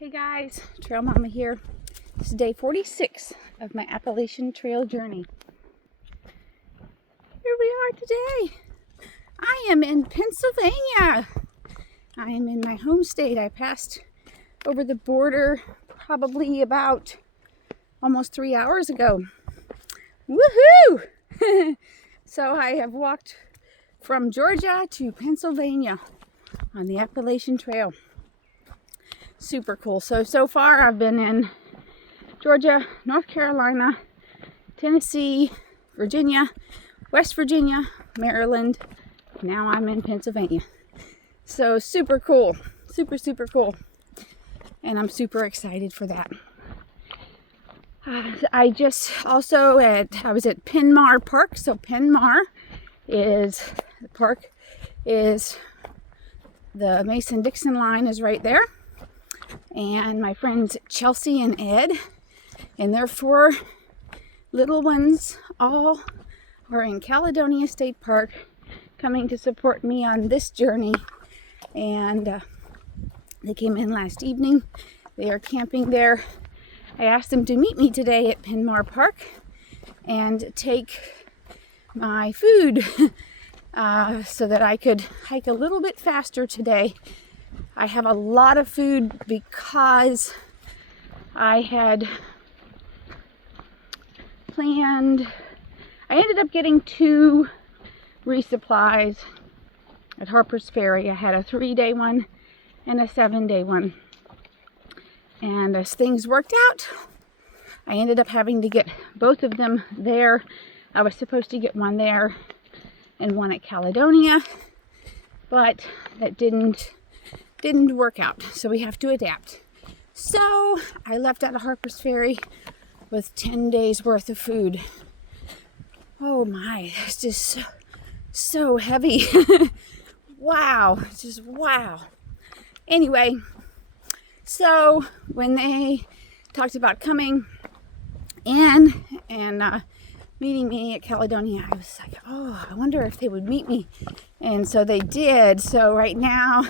Hey guys, Trail Mama here. This is day 46 of my Appalachian Trail journey. Here we are today. I am in Pennsylvania. I am in my home state. I passed over the border probably about almost 3 hours ago. Woohoo! So I have walked from Georgia to Pennsylvania on the Appalachian Trail. Super cool. So far I've been in Georgia, North Carolina, Tennessee, Virginia, West Virginia, Maryland. Now I'm in Pennsylvania. So super cool. Super cool. And I'm super excited for that. I was at Penmar Park. So Penmar is, the park is, the Mason-Dixon line is right there. And my friends Chelsea and Ed and their 4 little ones all are in Caledonia State Park coming to support me on this journey. And they came in last evening. They are camping there. I asked them to meet me today at Penmar Park and take my food so that I could hike a little bit faster today. I have a lot of food because I had planned, I ended up getting 2 resupplies at Harper's Ferry. I had a 3-day one and a 7-day one. And as things worked out, I ended up having to get both of them there. I was supposed to get one there and one at Caledonia, but that didn't work out, so we have to adapt. So I left out of Harper's Ferry with 10 days worth of food. Oh my, it's just so heavy. Wow, it's just wow. Anyway, so when they talked about coming in and meeting me at Caledonia, I was like, oh, I wonder if they would meet me. And so they did. So right now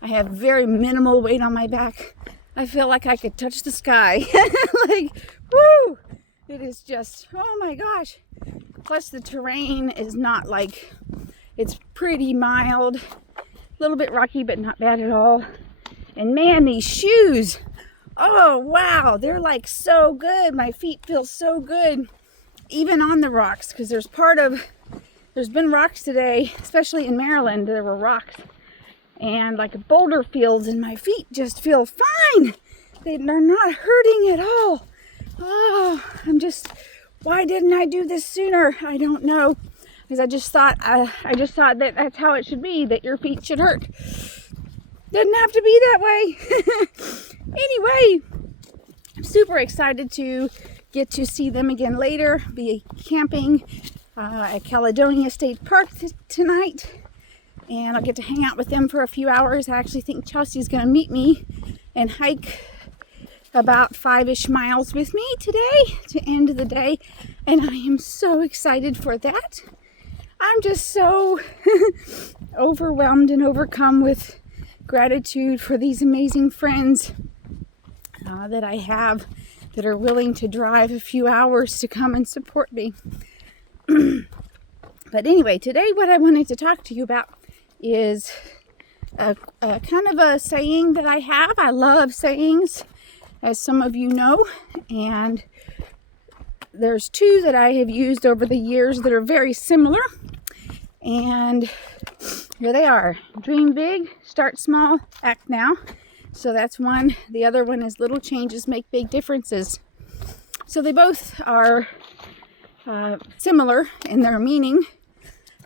I have very minimal weight on my back. I feel like I could touch the sky. Like, woo! It is just, oh my gosh. Plus the terrain is not like, it's pretty mild. A little bit rocky, but not bad at all. And man, these shoes, oh wow, they're like so good. My feet feel so good, even on the rocks, because there's been rocks today, especially in Maryland, there were rocks. And like boulder fields, and my feet just feel fine. They're not hurting at all. Oh, why didn't I do this sooner? I don't know. Because I just thought that that's how it should be, that your feet should hurt. Didn't have to be that way. Anyway, I'm super excited to get to see them again later. Be camping at Caledonia State Park tonight. And I'll get to hang out with them for a few hours. I actually think Chelsea's going to meet me and hike about 5-ish miles with me today to end the day. And I am so excited for that. I'm just so overwhelmed and overcome with gratitude for these amazing friends that I have that are willing to drive a few hours to come and support me. But anyway, today what I wanted to talk to you about is a kind of a saying that I have. I love sayings, as some of you know, and there's 2 that I have used over the years that are very similar, and here they are. Dream big, start small, act now. So that's one. The other one is little changes make big differences. So they both are similar in their meaning.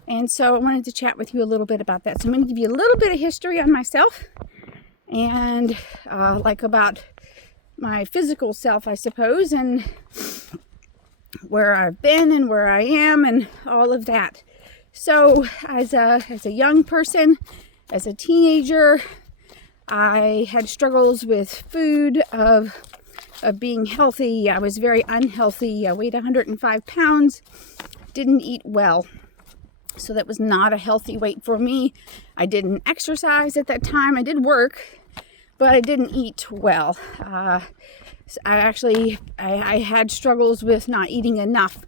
And so I wanted to chat with you a little bit about that. So I'm going to give you a little bit of history on myself and like about my physical self, I suppose, and where I've been and where I am and all of that. So as a young person, as a teenager, I had struggles with food, of being healthy. I was very unhealthy. I weighed 105 pounds, didn't eat well. So that was not a healthy weight for me. I didn't exercise at that time. I did work, but I didn't eat well. I had struggles with not eating enough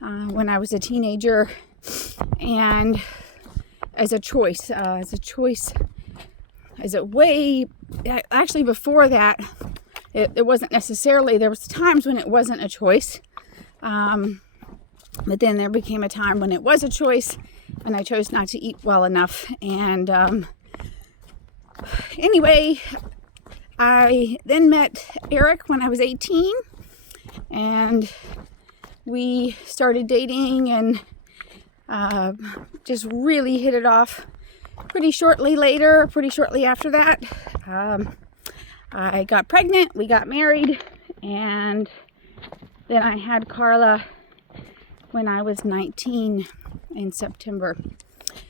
when I was a teenager, and as a way, actually before that, it wasn't necessarily, there was times when it wasn't a choice, but then there became a time when it was a choice, and I chose not to eat well enough. And anyway, I then met Eric when I was 18, and we started dating and just really hit it off pretty shortly after that. I got pregnant, we got married, and then I had Carla when I was 19 in September.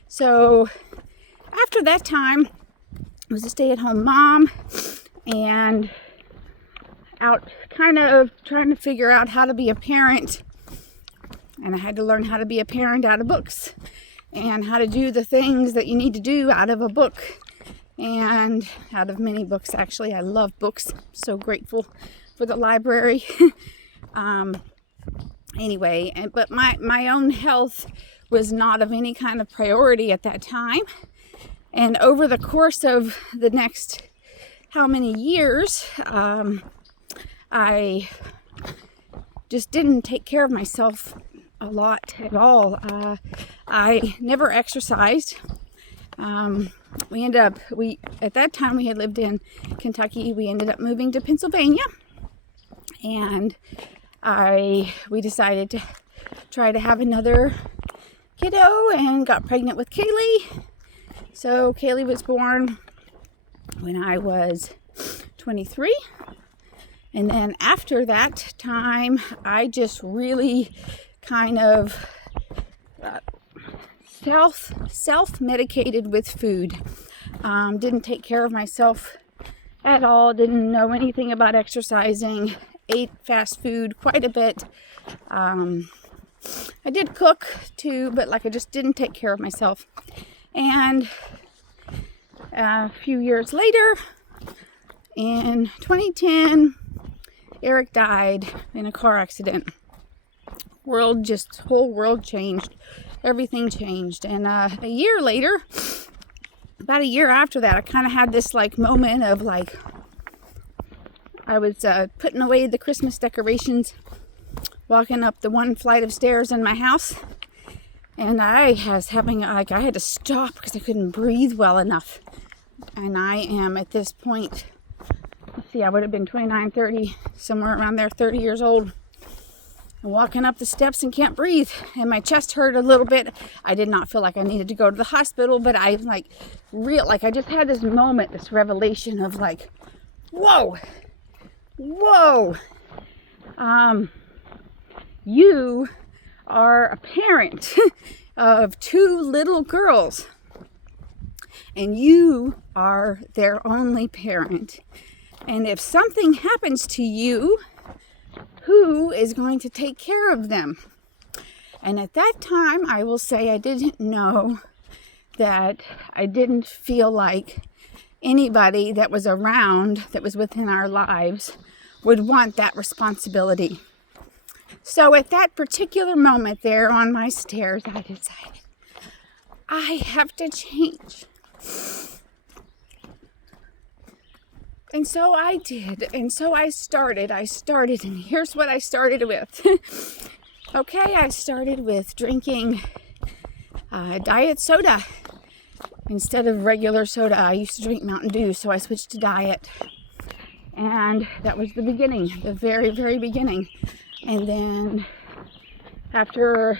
So after that time, I was a stay-at-home mom and out kind of trying to figure out how to be a parent. And I had to learn how to be a parent out of books and how to do the things that you need to do out of a book and out of many books. Actually, I love books. So grateful for the library. Anyway, but my own health was not of any kind of priority at that time. And over the course of the next how many years, I just didn't take care of myself a lot at all. I never exercised. At that time we had lived in Kentucky. We ended up moving to Pennsylvania, and we decided to try to have another kiddo and got pregnant with Kaylee. So Kaylee was born when I was 23. And then after that time, I just really kind of self-medicated with food. Didn't take care of myself at all. Didn't know anything about exercising. Ate fast food quite a bit. I did cook too, but I just didn't take care of myself. And a few years later, in 2010, Eric died in a car accident. Whole world changed. Everything changed. And about a year after that, I kind of had this moment of I was putting away the Christmas decorations, walking up the one flight of stairs in my house, and I was having I had to stop because I couldn't breathe well enough. And I am at this point, let's see, I would have been 29, 30, somewhere around there, 30 years old, and walking up the steps and can't breathe, and my chest hurt a little bit. I did not feel like I needed to go to the hospital, but I I just had this moment, this revelation of whoa, you are a parent of 2 little girls, and you are their only parent. And if something happens to you, who is going to take care of them? And at that time, I will say I didn't know that I didn't feel like anybody that was around, that was within our lives, would want that responsibility. So at that particular moment there on my stairs, I decided I have to change. And so I did. And so I started, and here's what I started with. Okay, I started with drinking diet soda. Instead of regular soda, I used to drink Mountain Dew, so I switched to diet. And that was the beginning, the very, very beginning. And then after,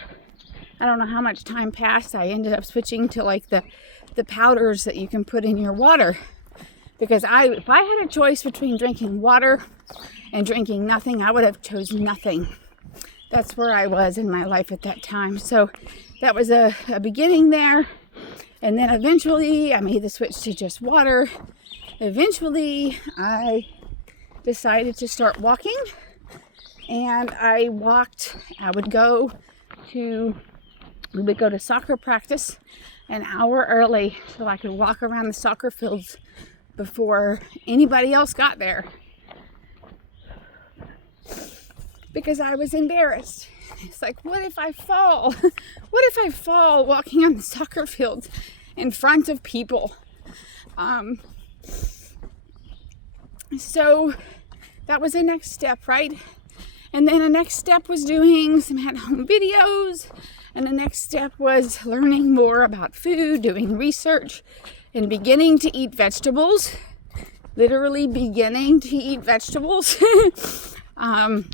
I don't know how much time passed, I ended up switching to the powders that you can put in your water. Because if I had a choice between drinking water and drinking nothing, I would have chosen nothing. That's where I was in my life at that time. So that was a beginning there. And then eventually I made the switch to just water. Eventually I decided to start walking. And I walked. We would go to soccer practice an hour early so I could walk around the soccer fields before anybody else got there, because I was embarrassed. It's like, what if I fall? What if I fall walking on the soccer field in front of people? So that was the next step, right? And then the next step was doing some at-home videos. And the next step was learning more about food, doing research, and beginning to eat vegetables. Literally beginning to eat vegetables. And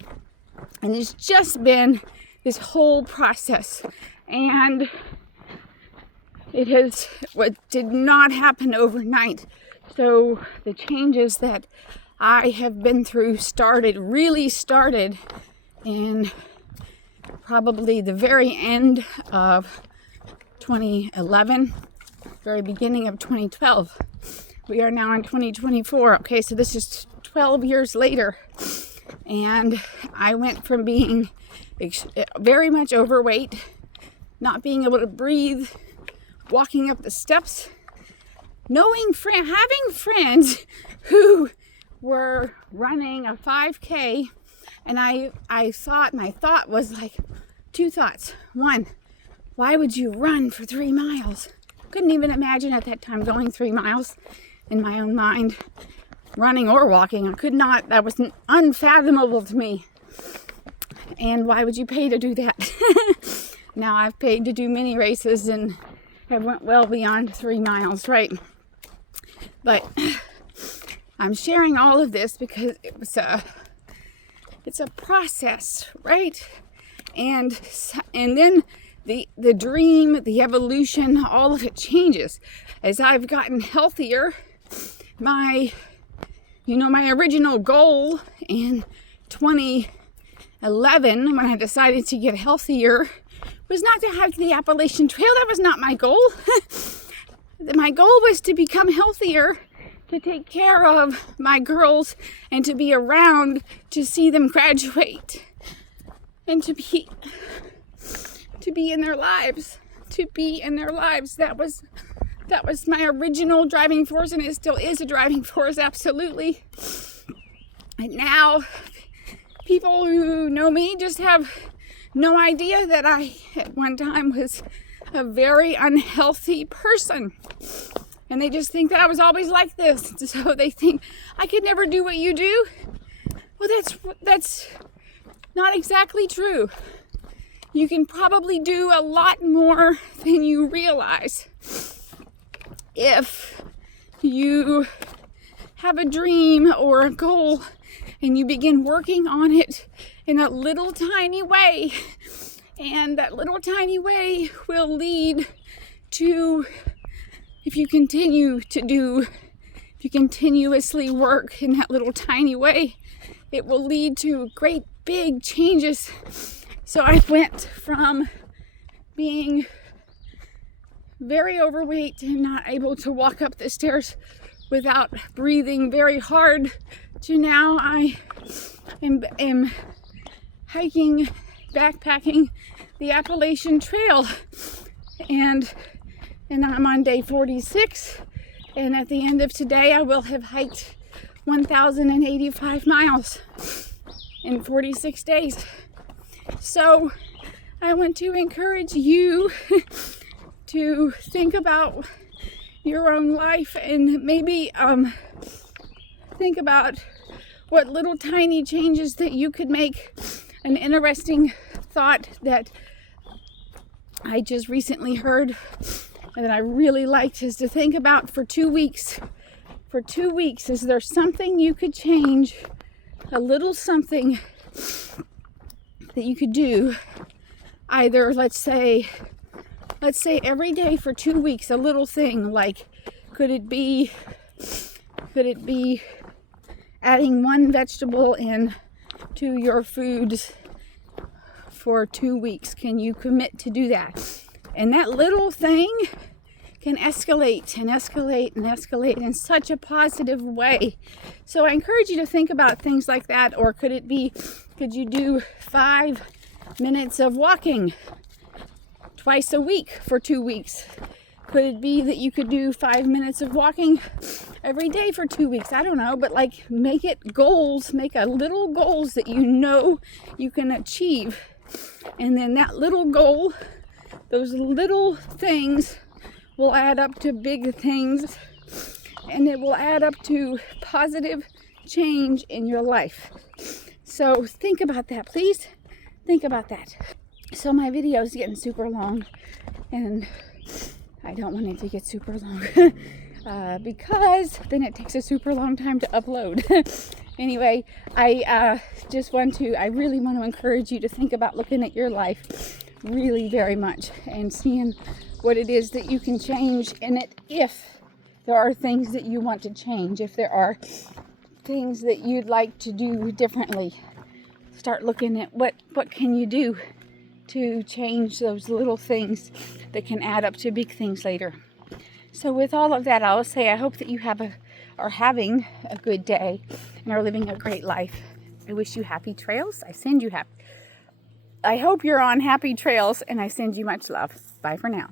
it's just been this whole process. And what did not happen overnight. So the changes that I have been through really started in probably the very end of 2011, very beginning of 2012. We are now in 2024. Okay, so this is 12 years later. And I went from being very much overweight, not being able to breathe, walking up the steps, having friends who were running a 5K, and my thought was like two thoughts. One, why would you run for 3 miles? Couldn't even imagine at that time going 3 miles in my own mind, running or walking. I could not, that was unfathomable to me. And why would you pay to do that? Now I've paid to do many races and have went well beyond 3 miles, right? But I'm sharing all of this because it's a process, right? And then the dream, the evolution, all of it changes. As I've gotten healthier, my original goal in 2011, when I decided to get healthier, was not to hike the Appalachian Trail. That was not my goal. My goal was to become healthier, to take care of my girls, and to be around to see them graduate, and to be in their lives, That was my original driving force, and it still is a driving force, absolutely. And now, people who know me just have no idea that I, at one time, was a very unhealthy person. And they just think that I was always like this. So they think, I could never do what you do. Well, that's not exactly true. You can probably do a lot more than you realize if you have a dream or a goal and you begin working on it in a little tiny way. And that little tiny way will lead to, if you continuously work in that little tiny way, it will lead to great big changes. So I went from being very overweight and not able to walk up the stairs without breathing very hard to now I am hiking, backpacking the Appalachian Trail, and I'm on day 46, and at the end of today I will have hiked 1,085 miles in 46 days. So I want to encourage you to think about your own life and maybe think about what little tiny changes that you could make. An interesting thought that I just recently heard and that I really liked is to think about for 2 weeks. For 2 weeks, is there something you could change, a little something that you could do? Either, let's say every day for 2 weeks, a little thing, like could it be adding one vegetable in to your foods for 2 weeks? Can you commit to do that? And that little thing can escalate and escalate and escalate in such a positive way. So I encourage you to think about things like that. Or could you do 5 minutes of walking twice a week for 2 weeks? Could it be that you could do 5 minutes of walking every day for 2 weeks? I don't know, but like make it goals, make a little goals that you know you can achieve. And then that little goal, those little things will add up to big things, and it will add up to positive change in your life. So think about that, please. Think about that. So my video is getting super long, and I don't want it to get super long because then it takes a super long time to upload. Anyway, I really want to encourage you to think about looking at your life really very much and seeing what it is that you can change in it, if there are things that you want to change, if there are things that you'd like to do differently. Start looking at what can you do to change those little things that can add up to big things later. So with all of that, I'll say I hope that you are having a good day and are living a great life. I wish you happy trails. I hope you're on happy trails, and I send you much love. Bye for now.